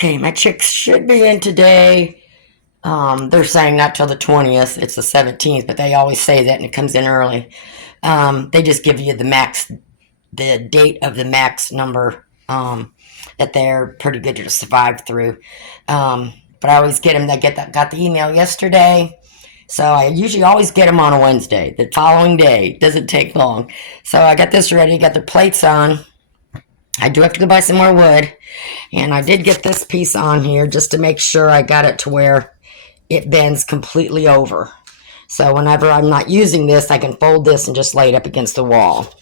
Okay, my chicks should be in today. They're saying not till the 20th. It's the 17th, but they always say that and it comes in early. They just give you the date of the max number that they're pretty good to survive through. But I always get them. Got the email yesterday. So I usually always get them on a Wednesday. The following day doesn't take long. So I got this ready. Got their plates on. I do have to go buy some more wood. And I did get this piece on here just to make sure I got it to where it bends completely over. So whenever I'm not using this, I can fold this and just lay it up against the wall.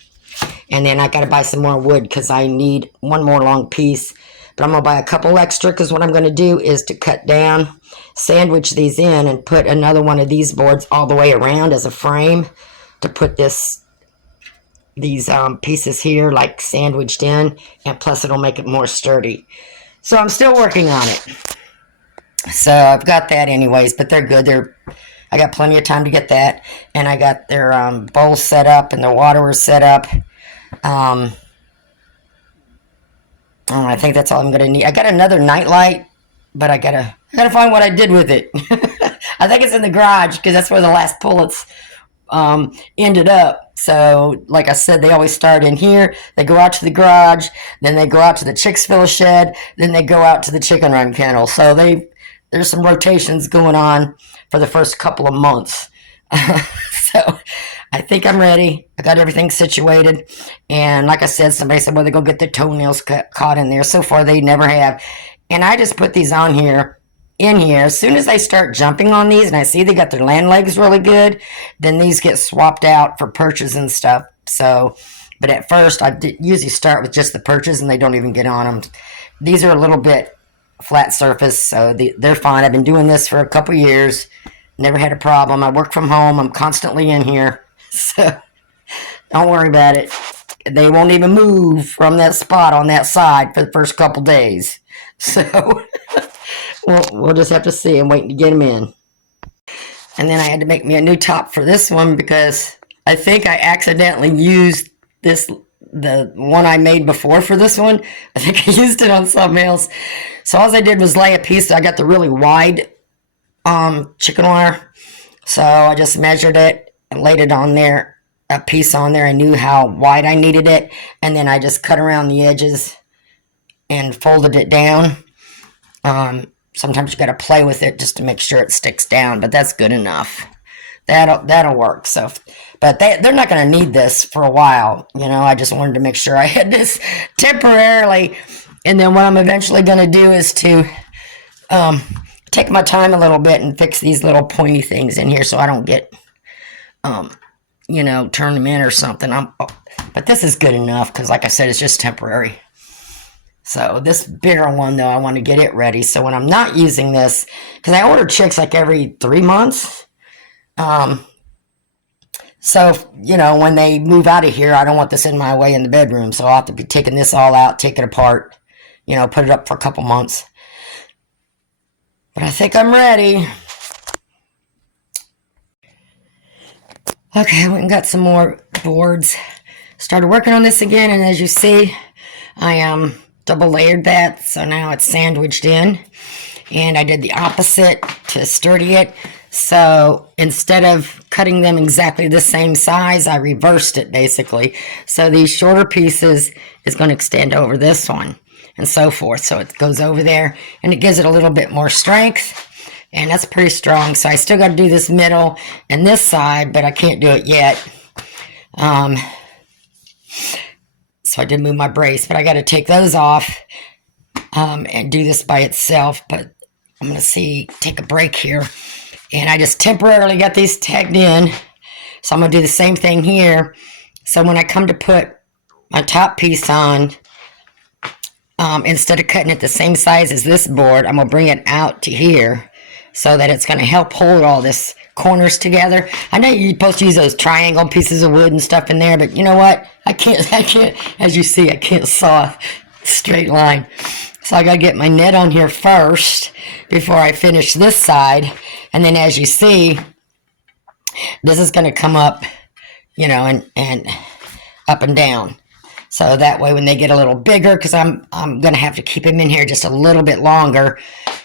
And then I got to buy some more wood because I need one more long piece. But I'm going to buy a couple extra because what I'm going to do is to cut down, sandwich these in, and put another one of these boards all the way around as a frame to put these pieces here like sandwiched in, and plus it'll make it more sturdy. So I'm still working on it. So I've got that anyways, but they're good. I got plenty of time to get that, and I got their bowls set up and their water is set up. I think that's all I'm gonna need. I got another night light, but I gotta find what I did with it. I think it's in the garage because that's where the last pullets ended up. So, like I said, they always start in here. They go out to the garage, then they go out to the chicks fill shed, then they go out to the chicken run kennel. So there's some rotations going on for the first couple of months. So I think I'm ready. I got everything situated. And like I said, somebody said, well, they go get their toenails caught in there. So far, they never have. And I just put these on here, in here. As soon as they start jumping on these and I see they got their land legs really good, then these get swapped out for perches and stuff. So, but at first, usually start with just the perches and they don't even get on them. These are a little bit flat surface, so they're fine. I've been doing this for a couple years. Never had a problem. I work from home. I'm constantly in here. So don't worry about it. They won't even move from that spot on that side for the first couple days. So we'll just have to see. I'm waiting to get them in. And then I had to make me a new top for this one because I think I accidentally used the one I made before for this one. I think I used it on something else. So all I did was lay a piece. I got the really wide chicken wire. So I just measured it and laid it on there, a piece on there. I knew how wide I needed it. And then I just cut around the edges and folded it down. Sometimes you got to play with it just to make sure it sticks down, but that's good enough. That'll work. So, but they're not going to need this for a while. You know, I just wanted to make sure I had this temporarily. And then what I'm eventually going to do is to take my time a little bit and fix these little pointy things in here so I don't get, turn them in or something. But this is good enough because, like I said, it's just temporary. So this bigger one, though, I want to get it ready. So when I'm not using this, because I order chicks like every 3 months. So, when they move out of here, I don't want this in my way in the bedroom. So I'll have to be taking this all out, take it apart, put it up for a couple months. But I think I'm ready. Okay, I went and got some more boards. Started working on this again, and as you see, I double layered that, so now it's sandwiched in. And I did the opposite to sturdy it. So instead of cutting them exactly the same size, I reversed it basically. So these shorter pieces is going to extend over this one and so forth. So it goes over there and it gives it a little bit more strength. And that's pretty strong. So I still got to do this middle and this side, but I can't do it yet. So I did move my brace, but I got to take those off and do this by itself. But I'm going to take a break here. And I just temporarily got these tagged in. So I'm going to do the same thing here. So when I come to put my top piece on, instead of cutting it the same size as this board, I'm going to bring it out to here so that it's going to help hold all this corners together. I know you're supposed to use those triangle pieces of wood and stuff in there, but you know what? I can't, as you see, I can't saw a straight line. So I got to get my net on here first before I finish this side. And then as you see, this is going to come up, and up and down. So that way when they get a little bigger, because I'm going to have to keep them in here just a little bit longer,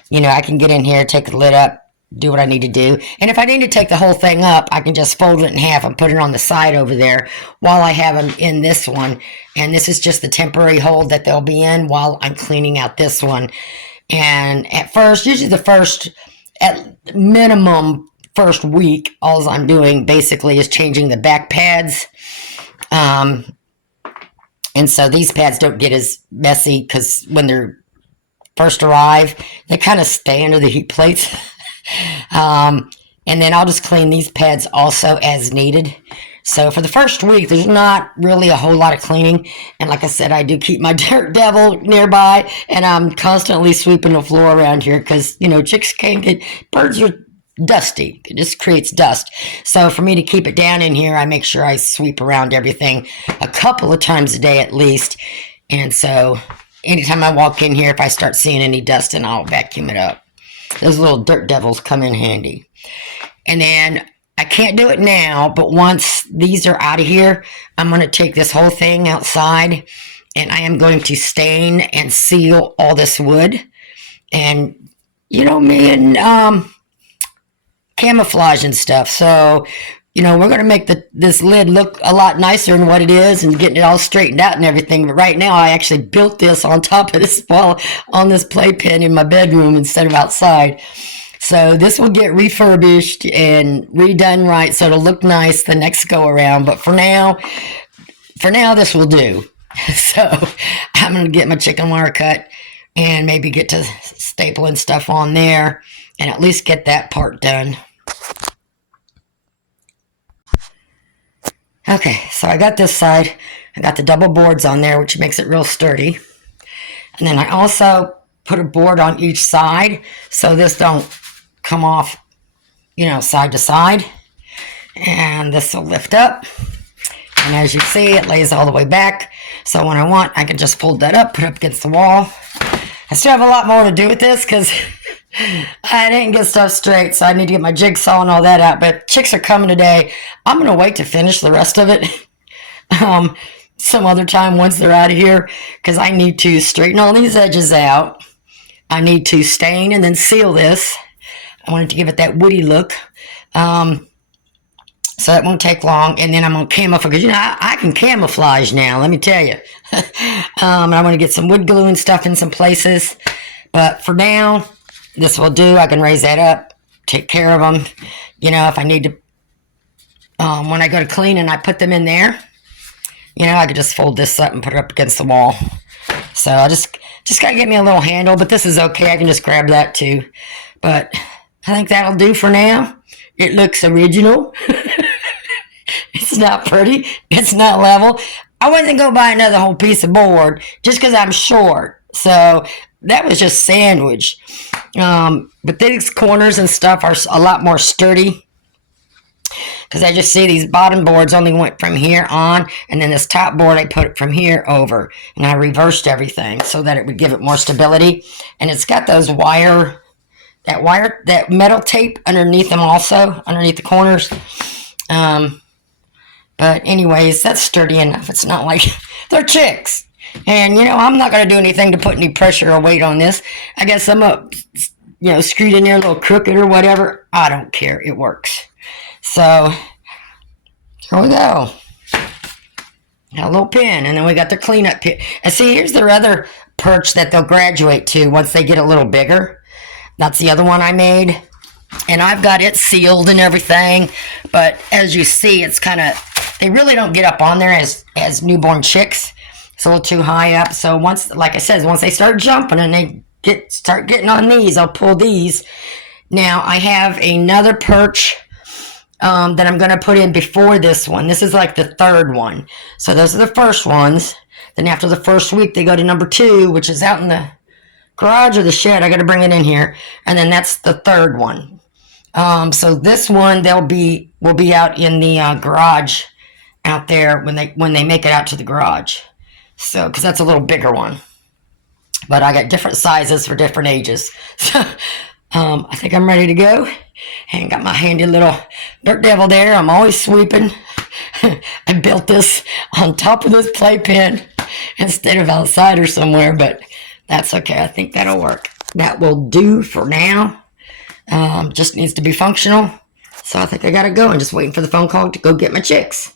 you know, I can get in here, take the lid up, do what I need to do. And if I need to take the whole thing up, I can just fold it in half and put it on the side over there while I have them in this one. And this is just the temporary hold that they'll be in while I'm cleaning out this one. And at first, usually the first, at minimum first week, all I'm doing basically is changing the back pads. And so these pads don't get as messy because when they're first arrive, they kind of stay under the heat plates. And then I'll just clean these pads also as needed. So for the first week, there's not really a whole lot of cleaning. And like I said, I do keep my Dirt Devil nearby, and I'm constantly sweeping the floor around here because, you know, chicks can't get, birds are dusty. It just creates dust. So for me to keep it down in here, I make sure I sweep around everything a couple of times a day at least. And so anytime I walk in here, if I start seeing any dust, and I'll vacuum it up. Those little Dirt Devils come in handy. And then I can't do it now, but once these are out of here, I'm going to take this whole thing outside, and I am going to stain and seal all this wood. And, you know, me and camouflage and stuff. So, you know, we're going to make this lid look a lot nicer than what it is and getting it all straightened out and everything. But right now, I actually built this on top of this wall on this playpen in my bedroom instead of outside. So this will get refurbished and redone right, so it'll look nice the next go around. But for now, this will do. So I'm going to get my chicken wire cut and maybe get to stapling stuff on there and at least get that part done. Okay, so I got this side. I got the double boards on there, which makes it real sturdy. And then I also put a board on each side so this don't come off, you know, side to side. And this will lift up. And as you see, it lays all the way back. So when I want, I can just fold that up, put it up against the wall. I still have a lot more to do with this because I didn't get stuff straight, so I need to get my jigsaw and all that out. But chicks are coming today. I'm going to wait to finish the rest of it some other time once they're out of here, because I need to straighten all these edges out. I need to stain and then seal this. I wanted to give it that woody look. So that won't take long. And then I'm going to camouflage, because, you know, I can camouflage now, let me tell you. And I want to get some wood glue and stuff in some places. But for now, this will do. I can raise that up, take care of them. You know, if I need to, when I go to clean and I put them in there, you know, I could just fold this up and put it up against the wall. So I just got to get me a little handle, but this is okay. I can just grab that too. But I think that'll do for now. It looks original. It's not pretty. It's not level. I wasn't going to buy another whole piece of board just because I'm short. So that was just sandwich. But these corners and stuff are a lot more sturdy. Because I just see these bottom boards only went from here on. And then this top board, I put it from here over. And I reversed everything so that it would give it more stability. And it's got those that metal tape underneath them also, underneath the corners. But anyways, that's sturdy enough. It's not like they're chicks. And, you know, I'm not going to do anything to put any pressure or weight on this. I guess I'm up, you know, screwed in there a little crooked or whatever. I don't care. It works. So, here we go. Got a little pin, and then we got the cleanup pin. And see, here's their other perch that they'll graduate to once they get a little bigger. That's the other one I made. And I've got it sealed and everything. But as you see, it's kind of, they really don't get up on there as newborn chicks. It's a little too high up. So once, like I said, once they start jumping and they start getting on these, I'll pull these. Now I have another perch that I'm going to put in before this one. This is like the third one. So those are the first ones. Then after the first week, they go to number 2, which is out in the garage or the shed. I got to bring it in here. And then that's the third one. So this one, will be out in the garage out there when they make it out to the garage. So, because that's a little bigger one. But I got different sizes for different ages. So, I think I'm ready to go. And got my handy little Dirt Devil there. I'm always sweeping. I built this on top of this playpen. instead of outside or somewhere, but that's okay. I think that'll work. That will do for now. Just needs to be functional. So I think I gotta go. I'm just waiting for the phone call to go get my chicks.